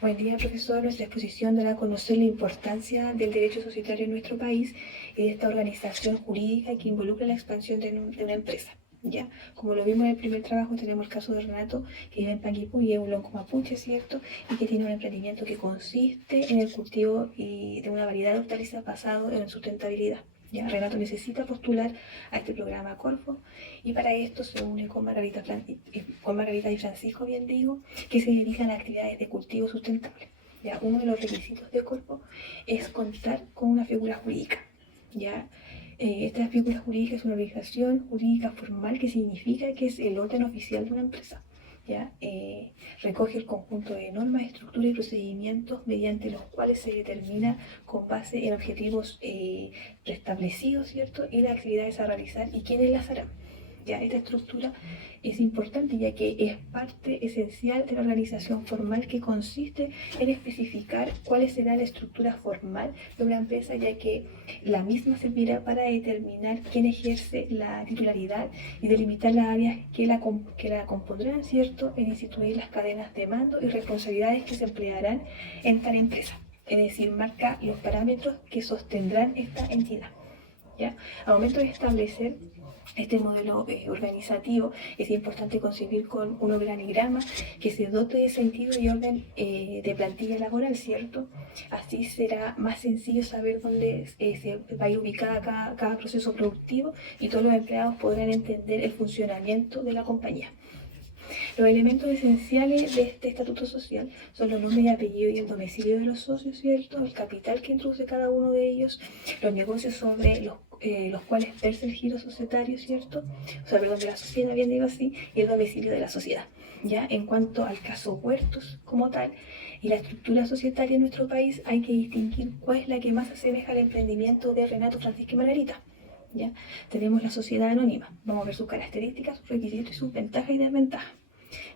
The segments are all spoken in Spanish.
Buen día, profesor. Nuestra exposición dará a conocer la importancia del derecho societario en nuestro país y de esta organización jurídica que involucra la expansión de una empresa. ¿Ya? Como lo vimos en el primer trabajo, tenemos el caso de Renato, que vive en Panguipulli y es un lonco mapuche, ¿cierto? Y que tiene un emprendimiento que consiste en el cultivo de una variedad de hortalizas basado en sustentabilidad. ¿Ya? Renato necesita postular a este programa Corfo y para esto se une con Margarita y Francisco, bien digo, que se dedican a actividades de cultivo sustentable. ¿Ya? Uno de los requisitos de Corfo es contar con una figura jurídica. ¿Ya? Esta figura jurídica es una organización jurídica formal que significa que es el orden oficial de una empresa. ¿Ya? Recoge el conjunto de normas, estructuras y procedimientos mediante los cuales se determina con base en objetivos preestablecidos, ¿cierto? Y las actividades a realizar y quiénes las harán. Ya, esta estructura es importante ya que es parte esencial de la organización formal que consiste en especificar cuál será la estructura formal de una empresa, ya que la misma servirá para determinar quién ejerce la titularidad y delimitar las áreas que la compondrán, ¿cierto?, en instituir las cadenas de mando y responsabilidades que se emplearán en tal empresa. Es decir, marca los parámetros que sostendrán esta entidad. ¿Ya? Al momento de establecer este modelo organizativo, es importante concebir con un organigrama que se dote de sentido y orden de plantilla laboral, ¿cierto? Así será más sencillo saber dónde se va a ir ubicada cada proceso productivo y todos los empleados podrán entender el funcionamiento de la compañía. Los elementos esenciales de este estatuto social son los nombres y apellidos y el domicilio de los socios, ¿cierto? El capital que introduce cada uno de ellos, los negocios sobre los cuales versa el giro societario, ¿cierto? O sea, perdón, de la sociedad, bien digo así, y el domicilio de la sociedad. Ya en cuanto al caso Huertos como tal y la estructura societaria en nuestro país, hay que distinguir cuál es la que más asemeja al emprendimiento de Renato, Francisco y Margarita. ¿Ya? Tenemos la sociedad anónima. Vamos a ver sus características, sus requisitos y sus ventajas y desventajas.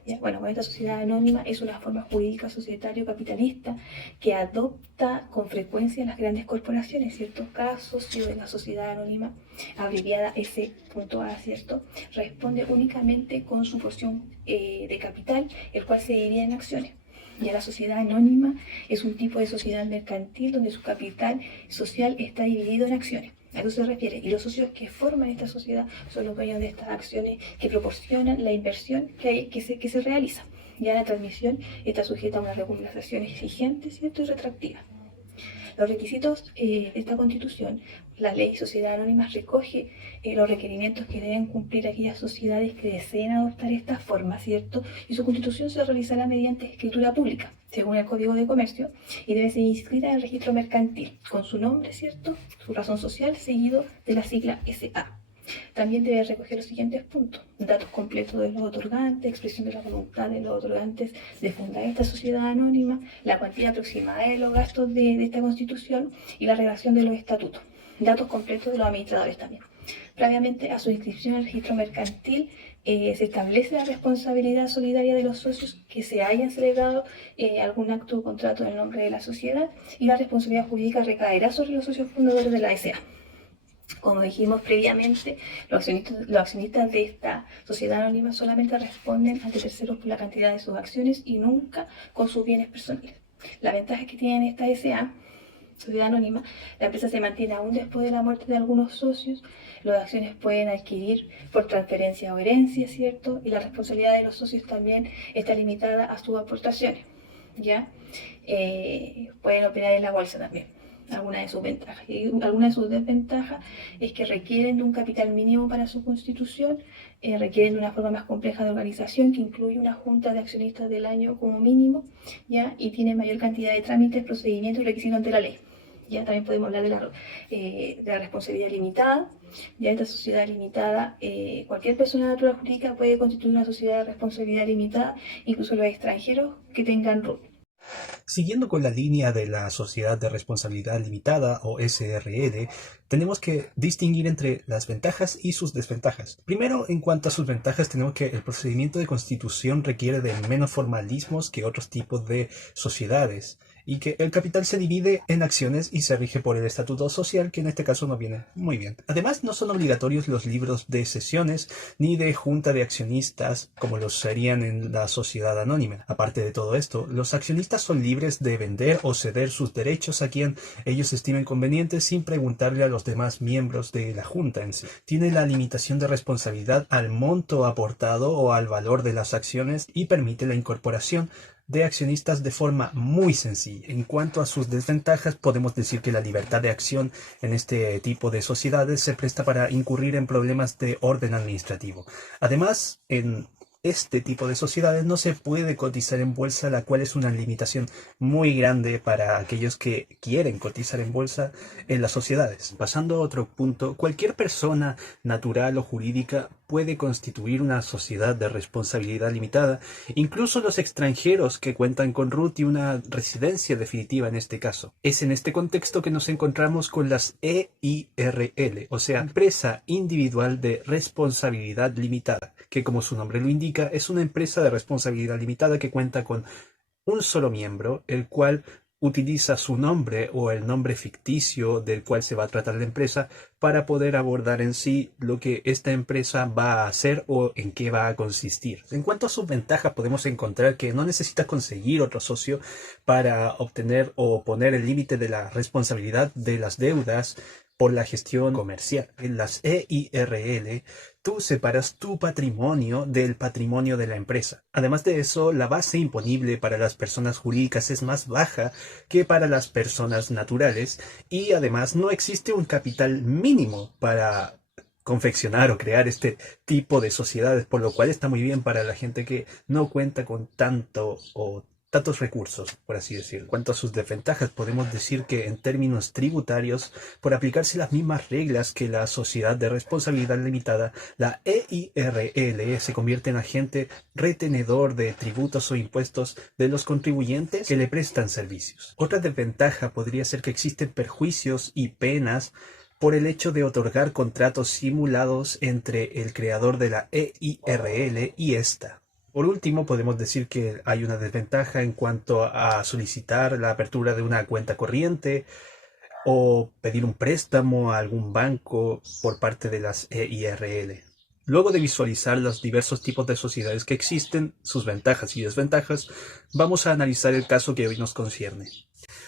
¿Ya? Bueno, esta sociedad anónima es una forma jurídica societario-capitalista que adopta con frecuencia las grandes corporaciones, ¿cierto? Cada socio de la sociedad anónima, abreviada S.A, ¿cierto?, responde únicamente con su porción de capital, el cual se divide en acciones. Ya la sociedad anónima es un tipo de sociedad mercantil donde su capital social está dividido en acciones. A eso se refiere. Y los socios que forman esta sociedad son los dueños de estas acciones que proporcionan la inversión que se realiza. Ya la transmisión está sujeta a unas regulaciones exigentes, ¿cierto?, y retractivas. Los requisitos de esta constitución, la ley sociedad anónima recoge los requerimientos que deben cumplir aquellas sociedades que deseen adoptar esta forma, ¿cierto? Y su constitución se realizará mediante escritura pública, según el Código de Comercio, y debe ser inscrita en el registro mercantil, con su nombre, ¿cierto?, su razón social, seguido de la sigla SA. También debe recoger los siguientes puntos: datos completos de los otorgantes, expresión de la voluntad de los otorgantes de fundar esta sociedad anónima, la cuantía aproximada de los gastos de esta constitución y la redacción de los estatutos. Datos completos de los administradores también. Previamente a su inscripción al registro mercantil, se establece la responsabilidad solidaria de los socios que se hayan celebrado algún acto o contrato en el nombre de la sociedad, y la responsabilidad jurídica recaerá sobre los socios fundadores de la SA. Como dijimos previamente, los accionistas de esta sociedad anónima solamente responden ante terceros por la cantidad de sus acciones y nunca con sus bienes personales. La ventaja que tiene esta SA, sociedad anónima: la empresa se mantiene aún después de la muerte de algunos socios, las acciones pueden adquirir por transferencia o herencia, ¿cierto? Y la responsabilidad de los socios también está limitada a sus aportaciones, ¿ya? Pueden operar en la bolsa también. Algunas de sus ventajas. Y alguna de sus desventajas es que requieren de un capital mínimo para su constitución, requieren de una forma más compleja de organización que incluye una junta de accionistas del año como mínimo, ¿ya? Y tienen mayor cantidad de trámites, procedimientos y requisitos ante la ley. Ya también podemos hablar de la responsabilidad limitada. Ya esta sociedad limitada, cualquier persona natural jurídica puede constituir una sociedad de responsabilidad limitada, incluso los extranjeros que tengan RUT. Siguiendo con la línea de la sociedad de responsabilidad limitada o SRL, tenemos que distinguir entre las ventajas y sus desventajas. Primero, en cuanto a sus ventajas, tenemos que el procedimiento de constitución requiere de menos formalismos que otros tipos de sociedades y que el capital se divide en acciones y se rige por el estatuto social, que en este caso no viene muy bien. Además, no son obligatorios los libros de sesiones ni de junta de accionistas como los serían en la sociedad anónima. Aparte de todo esto, los accionistas son libres de vender o ceder sus derechos a quien ellos estimen conveniente sin preguntarle a los demás miembros de la junta en sí. Tiene la limitación de responsabilidad al monto aportado o al valor de las acciones y permite la incorporación de accionistas de forma muy sencilla. En cuanto a sus desventajas, podemos decir que la libertad de acción en este tipo de sociedades se presta para incurrir en problemas de orden administrativo. Además, en este tipo de sociedades no se puede cotizar en bolsa, la cual es una limitación muy grande para aquellos que quieren cotizar en bolsa en las sociedades. Pasando a otro punto, cualquier persona natural o jurídica puede constituir una sociedad de responsabilidad limitada, incluso los extranjeros que cuentan con RUT y una residencia definitiva en este caso. Es en este contexto que nos encontramos con las EIRL, o sea, Empresa Individual de Responsabilidad Limitada, que como su nombre lo indica, es una empresa de responsabilidad limitada que cuenta con un solo miembro, el cual utiliza su nombre o el nombre ficticio del cual se va a tratar la empresa para poder abordar en sí lo que esta empresa va a hacer o en qué va a consistir. En cuanto a sus ventajas, podemos encontrar que no necesitas conseguir otro socio para obtener o poner el límite de la responsabilidad de las deudas por la gestión comercial. En las EIRL, tú separas tu patrimonio del patrimonio de la empresa. Además de eso, la base imponible para las personas jurídicas es más baja que para las personas naturales y además no existe un capital mínimo para confeccionar o crear este tipo de sociedades, por lo cual está muy bien para la gente que no cuenta con tantos recursos, por así decirlo. En cuanto a sus desventajas, podemos decir que en términos tributarios, por aplicarse las mismas reglas que la sociedad de responsabilidad limitada, la EIRL se convierte en agente retenedor de tributos o impuestos de los contribuyentes que le prestan servicios. Otra desventaja podría ser que existen perjuicios y penas por el hecho de otorgar contratos simulados entre el creador de la EIRL y esta. Por último, podemos decir que hay una desventaja en cuanto a solicitar la apertura de una cuenta corriente o pedir un préstamo a algún banco por parte de las EIRL. Luego de visualizar los diversos tipos de sociedades que existen, sus ventajas y desventajas, vamos a analizar el caso que hoy nos concierne.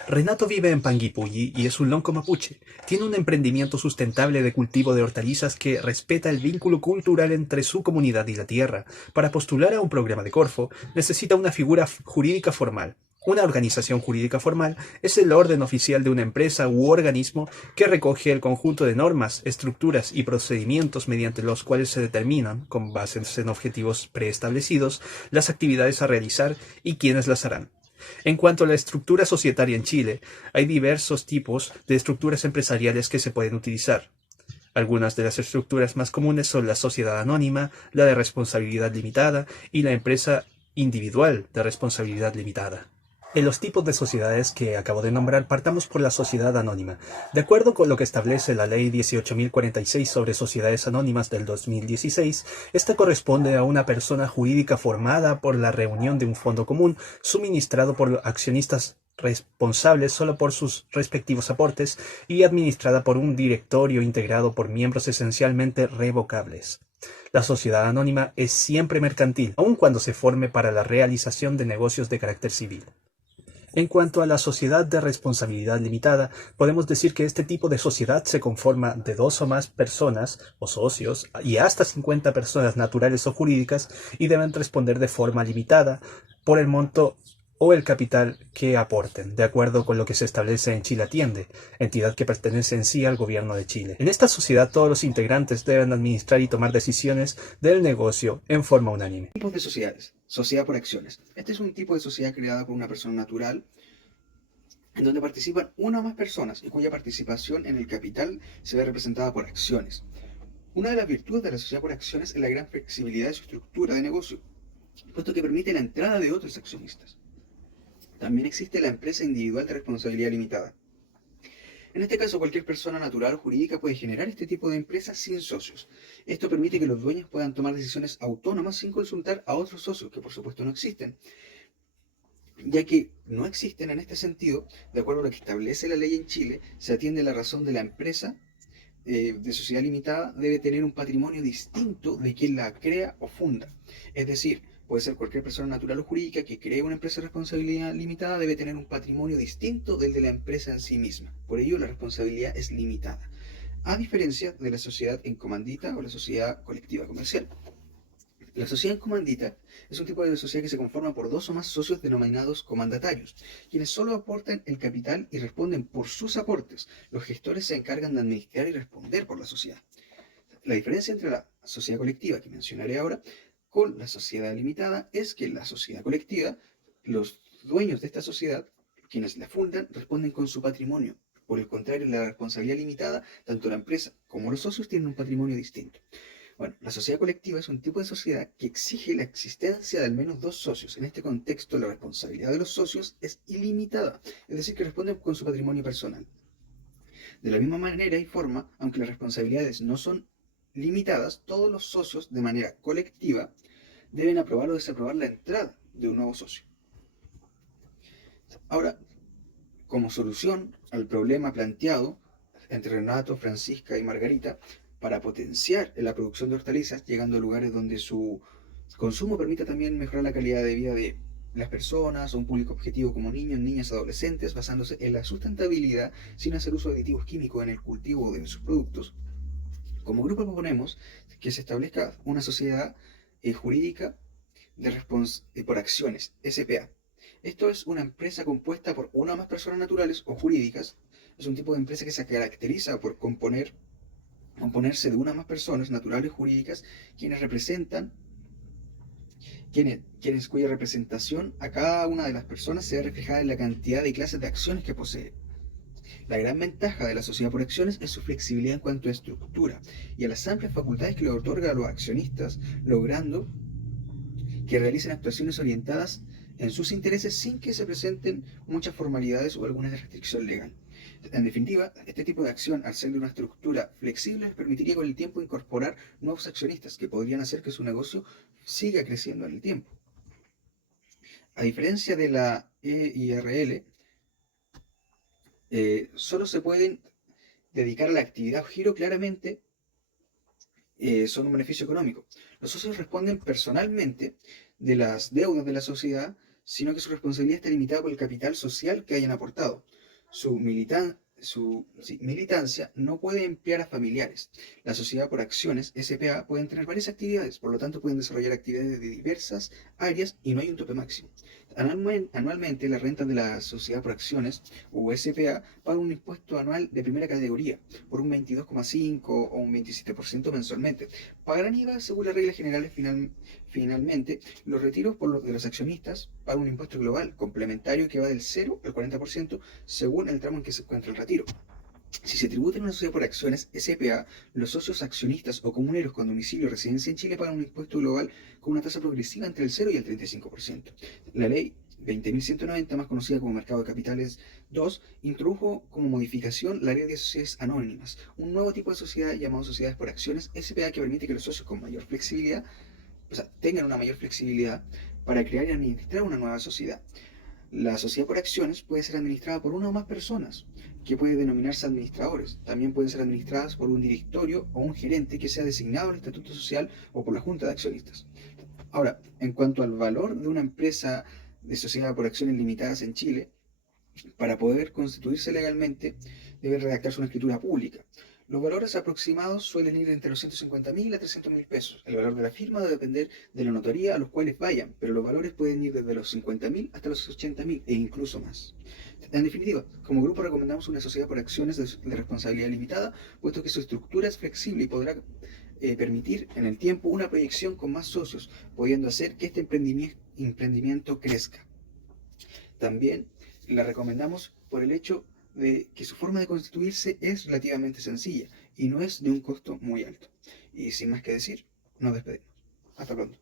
Renato vive en Panguipulli y es un lonco mapuche. Tiene un emprendimiento sustentable de cultivo de hortalizas que respeta el vínculo cultural entre su comunidad y la tierra. Para postular a un programa de Corfo, necesita una figura jurídica formal. Una organización jurídica formal es el orden oficial de una empresa u organismo que recoge el conjunto de normas, estructuras y procedimientos mediante los cuales se determinan, con base en objetivos preestablecidos, las actividades a realizar y quiénes las harán. En cuanto a la estructura societaria en Chile, hay diversos tipos de estructuras empresariales que se pueden utilizar. Algunas de las estructuras más comunes son la sociedad anónima, la de responsabilidad limitada y la empresa individual de responsabilidad limitada. En los tipos de sociedades que acabo de nombrar, partamos por la sociedad anónima. De acuerdo con lo que establece la Ley 18.046 sobre sociedades anónimas del 2016, esta corresponde a una persona jurídica formada por la reunión de un fondo común, suministrado por accionistas responsables solo por sus respectivos aportes y administrada por un directorio integrado por miembros esencialmente revocables. La sociedad anónima es siempre mercantil, aun cuando se forme para la realización de negocios de carácter civil. En cuanto a la sociedad de responsabilidad limitada, podemos decir que este tipo de sociedad se conforma de 2 o más personas o socios y hasta 50 personas naturales o jurídicas y deben responder de forma limitada por el monto o el capital que aporten, de acuerdo con lo que se establece en Chile Atiende, entidad que pertenece en sí al gobierno de Chile. En esta sociedad todos los integrantes deben administrar y tomar decisiones del negocio en forma unánime. Tipos de sociedades. Sociedad por acciones. Este es un tipo de sociedad creada por una persona natural en donde participan una o más personas y cuya participación en el capital se ve representada por acciones. Una de las virtudes de la sociedad por acciones es la gran flexibilidad de su estructura de negocio, puesto que permite la entrada de otros accionistas. También existe la empresa individual de responsabilidad limitada. En este caso, cualquier persona natural o jurídica puede generar este tipo de empresa sin socios. Esto permite que los dueños puedan tomar decisiones autónomas sin consultar a otros socios, que por supuesto no existen, ya que no existen en este sentido. De acuerdo a lo que establece la ley en Chile, se atiende a la razón de la empresa de sociedad limitada debe tener un patrimonio distinto de quien la crea o funda. Es decir, puede ser cualquier persona natural o jurídica que cree una empresa de responsabilidad limitada debe tener un patrimonio distinto del de la empresa en sí misma. Por ello, la responsabilidad es limitada, a diferencia de la sociedad en comandita o la sociedad colectiva comercial. La sociedad en comandita es un tipo de sociedad que se conforma por dos o más socios denominados comandatarios, quienes solo aportan el capital y responden por sus aportes. Los gestores se encargan de administrar y responder por la sociedad. La diferencia entre la sociedad colectiva, que mencionaré ahora, con la sociedad limitada es que en la sociedad colectiva, los dueños de esta sociedad, quienes la fundan, responden con su patrimonio. Por el contrario, en la responsabilidad limitada, tanto la empresa como los socios tienen un patrimonio distinto. Bueno, la sociedad colectiva es un tipo de sociedad que exige la existencia de al menos dos socios. En este contexto, la responsabilidad de los socios es ilimitada, es decir, que responden con su patrimonio personal. De la misma manera y forma, aunque las responsabilidades no son limitadas, todos los socios, de manera colectiva, deben aprobar o desaprobar la entrada de un nuevo socio. Ahora, como solución al problema planteado entre Renato, Francisca y Margarita, para potenciar la producción de hortalizas, llegando a lugares donde su consumo permita también mejorar la calidad de vida de las personas o un público objetivo como niños, niñas, adolescentes, basándose en la sustentabilidad sin hacer uso de aditivos químicos en el cultivo de sus productos. Como grupo proponemos que se establezca una sociedad jurídica por acciones, SPA. Esto es una empresa compuesta por una o más personas naturales o jurídicas. Es un tipo de empresa que se caracteriza por componerse de una o más personas naturales o jurídicas cuya representación a cada una de las personas se ve reflejada en la cantidad de clases de acciones que posee. La gran ventaja de la sociedad por acciones es su flexibilidad en cuanto a estructura y a las amplias facultades que le otorga a los accionistas, logrando que realicen actuaciones orientadas en sus intereses sin que se presenten muchas formalidades o alguna restricción legal. En definitiva, este tipo de acción, al ser de una estructura flexible, les permitiría con el tiempo incorporar nuevos accionistas que podrían hacer que su negocio siga creciendo en el tiempo. A diferencia de la EIRL, solo se pueden dedicar a la actividad o giro claramente son un beneficio económico. Los socios responden personalmente de las deudas de la sociedad, sino que su responsabilidad está limitada por el capital social que hayan aportado. Su militancia no puede emplear a familiares. La sociedad por acciones, SPA, pueden tener varias actividades, por lo tanto pueden desarrollar actividades de diversas áreas y no hay un tope máximo. Anualmente, la renta de la sociedad por acciones, o SPA, paga un impuesto anual de primera categoría, por un 22,5 o un 27% mensualmente. Pagarán IVA según las reglas generales. Finalmente, los retiros de los accionistas pagan un impuesto global complementario que va del 0 al 40% según el tramo en que se encuentra el retiro. Si se tributa en una sociedad por acciones, SPA, los socios accionistas o comuneros con domicilio o residencia en Chile pagan un impuesto global con una tasa progresiva entre el 0 y el 35%. La ley 20.190, más conocida como Mercado de Capitales 2, introdujo como modificación la ley de sociedades anónimas, un nuevo tipo de sociedad llamado sociedades por acciones, SPA, que permite que los socios con mayor flexibilidad, tengan una mayor flexibilidad para crear y administrar una nueva sociedad. La sociedad por acciones puede ser administrada por una o más personas, que puede denominarse administradores. También pueden ser administradas por un directorio o un gerente que sea designado al estatuto social o por la junta de accionistas. Ahora, en cuanto al valor de una empresa de sociedad por acciones limitadas en Chile, para poder constituirse legalmente, debe redactarse una escritura pública. Los valores aproximados suelen ir entre los 150.000 a 300.000 pesos. El valor de la firma debe depender de la notaría a los cuales vayan, pero los valores pueden ir desde los 50.000 hasta los 80.000 e incluso más. En definitiva, como grupo recomendamos una sociedad por acciones de responsabilidad limitada, puesto que su estructura es flexible y podrá permitir en el tiempo una proyección con más socios, pudiendo hacer que este emprendimiento crezca. También la recomendamos por el hecho de que su forma de constituirse es relativamente sencilla y no es de un costo muy alto. Y sin más que decir, nos despedimos. Hasta pronto.